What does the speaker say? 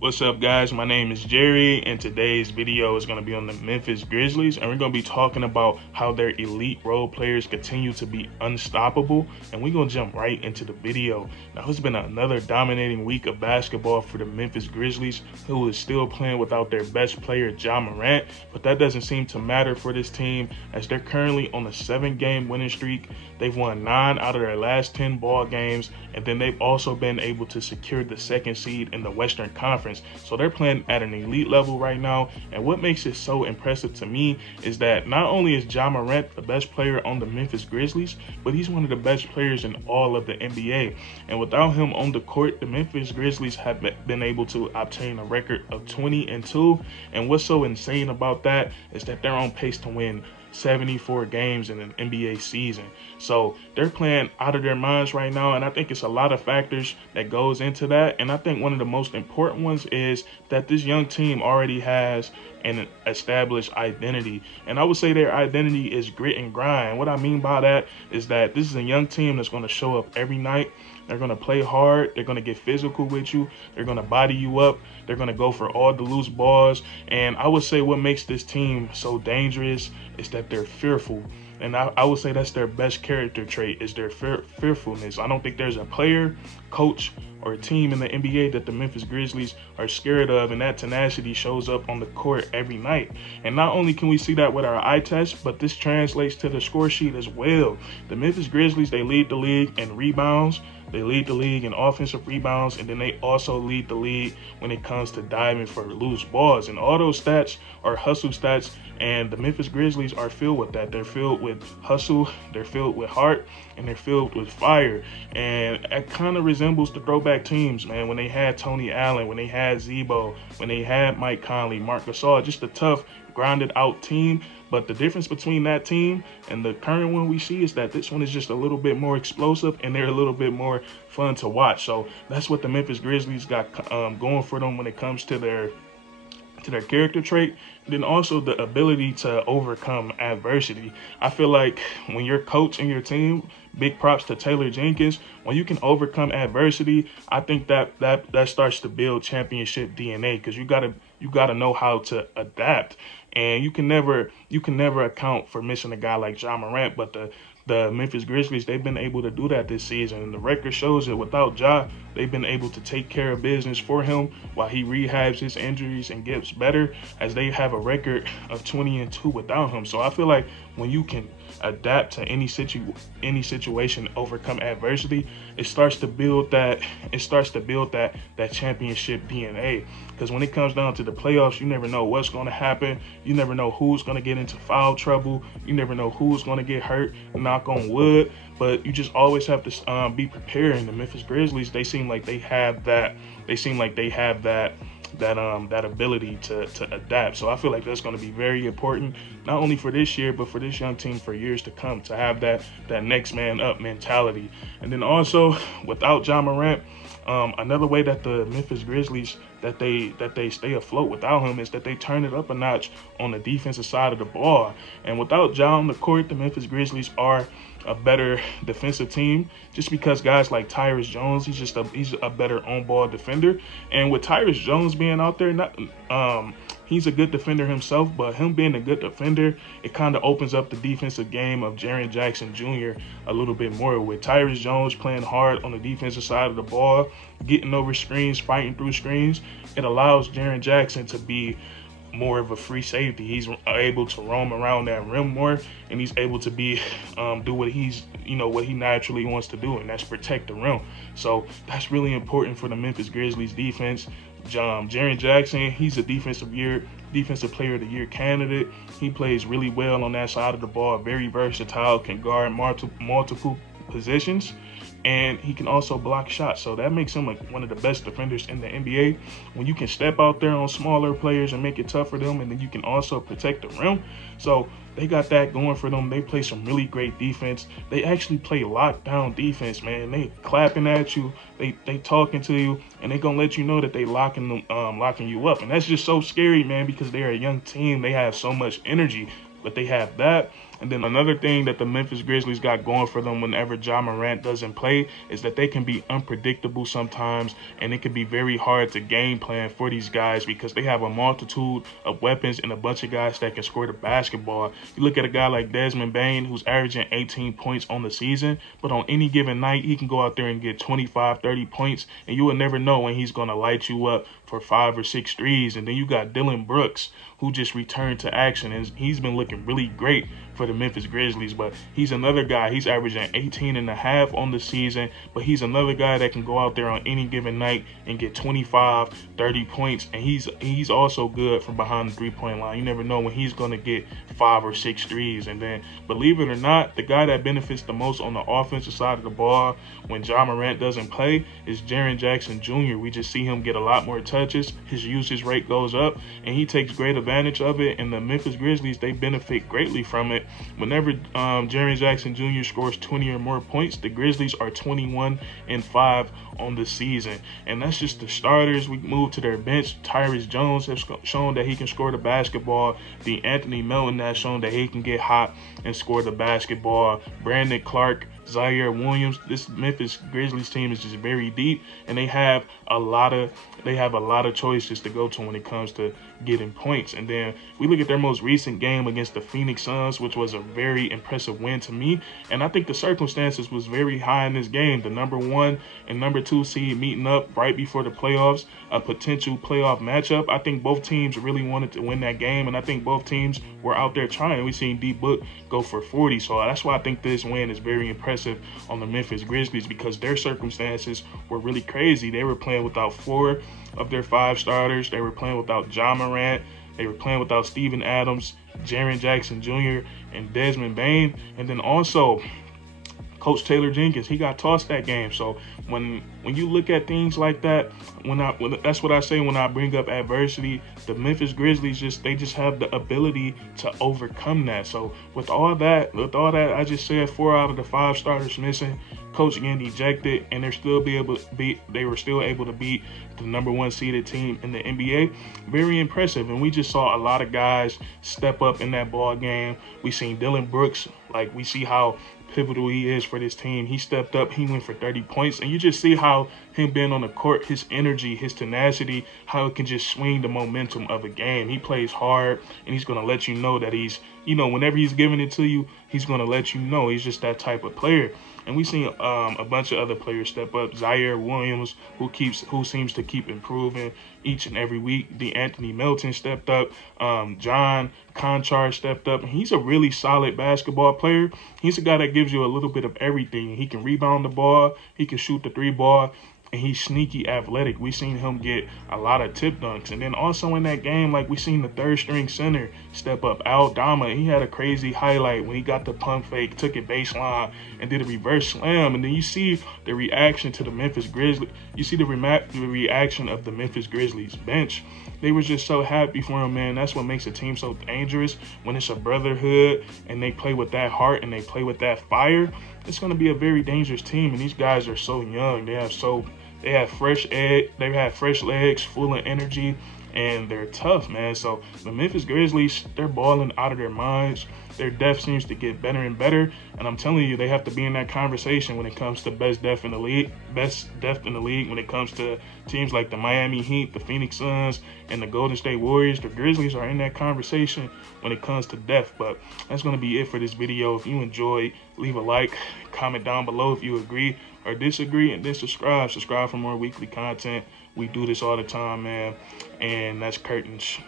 What's up, guys? My name is Jerry, and today's video is going to be on the Memphis Grizzlies, and we're going to be talking about how their elite role players continue to be unstoppable, and we're going to jump right into the video. Now, it's been another dominating week of basketball for the Memphis Grizzlies, who is still playing without their best player, Ja Morant, but that doesn't seem to matter for this team, as they're currently on a 7-game winning streak. They've won 9 out of their last 10 ball games, and then they've also been able to secure the 2nd seed in the Western Conference. So they're playing at an elite level right now. And what makes it so impressive to me is that not only is Ja Morant the best player on the Memphis Grizzlies, but he's one of the best players in all of the NBA. And without him on the court, the Memphis Grizzlies have been able to obtain a record of 20-2. And what's so insane about that is that they're on pace to win 74 games in an NBA season. So they're playing out of their minds right now, and I think it's a lot of factors that goes into that. And I think one of the most important ones is that this young team already has an established identity, and I would say their identity is grit and grind. What I mean by that is that this is a young team that's going to show up every night. They're going to play hard. They're going to get physical with you. They're going to body you up. They're going to go for all the loose balls. And I would say what makes this team so dangerous is that they're fearful. And I would say that's their best character trait, is their fearfulness. I don't think there's a player, coach, or a team in the NBA that the Memphis Grizzlies are scared of, and that tenacity shows up on the court every night. And not only can we see that with our eye test, but this translates to the score sheet as well. The Memphis Grizzlies, they lead the league in rebounds. They lead the league in offensive rebounds, and then they also lead the league when it comes to diving for loose balls. And all those stats are hustle stats, and the Memphis Grizzlies are filled with that. They're filled with hustle, they're filled with heart, and they're filled with fire. And it kind of resembles the throwback teams, man, when they had Tony Allen, when they had Zebo, when they had Mike Conley, Marc Gasol, just a tough, grounded out team. But the difference between that team and the current one we see is that this one is just a little bit more explosive, and they're a little bit more fun to watch. So that's what the Memphis Grizzlies got going for them when it comes to their character trait. And then also the ability to overcome adversity. I feel like when you're coaching your team, big props to Taylor Jenkins, when you can overcome adversity, I think that starts to build championship DNA, because you gotta know how to adapt. And you can never account for missing a guy like Ja Morant, but the Memphis Grizzlies, they've been able to do that this season. And the record shows that without Ja, they've been able to take care of business for him while he rehabs his injuries and gets better, as they have a record of 20-2 without him. So I feel like when you can adapt to any situation, overcome adversity, it starts to build that championship DNA. Because when it comes down to the playoffs, you never know what's going to happen. You never know who's going to get into foul trouble. You never know who's going to get hurt. Knock on wood. But you just always have to be prepared. And the Memphis Grizzlies, they seem like they have that. That ability to adapt. So I feel like that's going to be very important, not only for this year, but for this young team for years to come, to have that next man up mentality. And then also, without Ja Morant, another way that the Memphis Grizzlies that they stay afloat without him is that they turn it up a notch on the defensive side of the ball. And without Ja on the court, the Memphis Grizzlies are a better defensive team, just because guys like Tyus Jones, he's a better on-ball defender. And with Tyus Jones being out there, he's a good defender himself, but him being a good defender, it kind of opens up the defensive game of Jaren Jackson Jr. a little bit more. With Tyus Jones playing hard on the defensive side of the ball, getting over screens, fighting through screens, it allows Jaren Jackson to be more of a free safety. He's able to roam around that rim more, and he's able to be do what he naturally wants to do, and that's protect the rim. So that's really important for the Memphis Grizzlies defense. Jaren Jackson, he's a defensive player of the year candidate. He plays really well on that side of the ball, very versatile, can guard multiple positions, and he can also block shots. So that makes him like one of the best defenders in the NBA. When you can step out there on smaller players and make it tough for them, and then you can also protect the rim. So they got that going for them. They play some really great defense. They actually play lockdown defense, man. They clapping at you, they talking to you, and they gonna let you know that they locking you up. And that's just so scary, man, because they're a young team. They have so much energy. But they have that, And then another thing that the Memphis Grizzlies got going for them whenever Ja Morant doesn't play is that they can be unpredictable sometimes, and it can be very hard to game plan for these guys because they have a multitude of weapons and a bunch of guys that can score the basketball. You look at a guy like Desmond Bane, who's averaging 18 points on the season, but on any given night, he can go out there and get 25, 30 points, and you will never know when he's going to light you up for 5 or 6 threes. And then you got Dylan Brooks, who just returned to action, and he's been looking really great for the Memphis Grizzlies. But he's another guy. He's averaging 18.5 on the season, but he's another guy that can go out there on any given night and get 25, 30 points. And he's also good from behind the three-point line. You never know when he's going to get 5 or 6 threes. And then, believe it or not, the guy that benefits the most on the offensive side of the ball when Ja Morant doesn't play is Jaren Jackson Jr. We just see him get a lot more touches. His usage rate goes up, and he takes great advantage of it. And the Memphis Grizzlies, they benefit greatly from it. Whenever Jaren Jackson Jr. scores 20 or more points, the Grizzlies are 21-5 on the season. And that's just the starters. We move to their bench. Tyrese Jones has shown that he can score the basketball. The Anthony Melton has shown that he can get hot and score the basketball. Brandon Clark, Zaire Williams. This Memphis Grizzlies team is just very deep, and they have a lot of choices to go to when it comes to getting points. And then we look at their most recent game against the Phoenix Suns, which was a very impressive win to me. And I think the circumstances was very high in this game. The number 1 and number 2 seed meeting up right before the playoffs, a potential playoff matchup. I think both teams really wanted to win that game, and I think both teams were out there trying. We seen D-Book go for 40, so that's why I think this win is very impressive on the Memphis Grizzlies, because their circumstances were really crazy. They were playing without 4 of their 5 starters. They were playing without Ja Morant. They were playing without Steven Adams, Jaren Jackson Jr., and Desmond Bane. And then also Coach Taylor Jenkins, he got tossed that game. So when you look at things like that, that's what I say when I bring up adversity. The Memphis Grizzlies they just have the ability to overcome that. So with all that, I just said 4 out of the 5 starters missing, coach getting ejected, and they were still able to beat the number 1 seeded team in the NBA. Very impressive. And we just saw a lot of guys step up in that ball game. We seen Dylan Brooks, like we see how pivotal he is for this team. He stepped up, he went for 30 points, and you just see how him being on the court, his energy, his tenacity, how it can just swing the momentum of a game. He plays hard, and he's going to let you know that he's, whenever he's giving it to you, he's going to let you know he's just that type of player. And we've seen a bunch of other players step up. Zaire Williams, who seems to keep improving each and every week. The Anthony Melton stepped up. John Conchar stepped up. He's a really solid basketball player. He's a guy that gives you a little bit of everything. He can rebound the ball. He can shoot the 3 ball. And he's sneaky athletic. We seen him get a lot of tip dunks. And then also in that game, like we seen the 3rd string center step up, Al Dama. He had a crazy highlight when he got the pump fake, took it baseline, and did a reverse slam. And then you see the reaction to the Memphis Grizzlies. You see the reaction of the Memphis Grizzlies bench. They were just so happy for him, man. That's what makes a team so dangerous, when it's a brotherhood and they play with that heart and they play with that fire. It's going to be a very dangerous team, and these guys are so young. They have fresh legs, full of energy, and they're tough, man. So the Memphis Grizzlies, they're balling out of their minds. Their depth seems to get better and better, and I'm telling you, they have to be in that conversation when it comes to best depth in the league. When it comes to teams like the Miami Heat, the Phoenix Suns, and the Golden State Warriors. The Grizzlies are in that conversation when it comes to depth. But that's going to be it for this video. If you enjoyed, leave a like, comment down below if you agree or disagree, and then subscribe for more weekly content. We do this all the time, man. And that's curtains.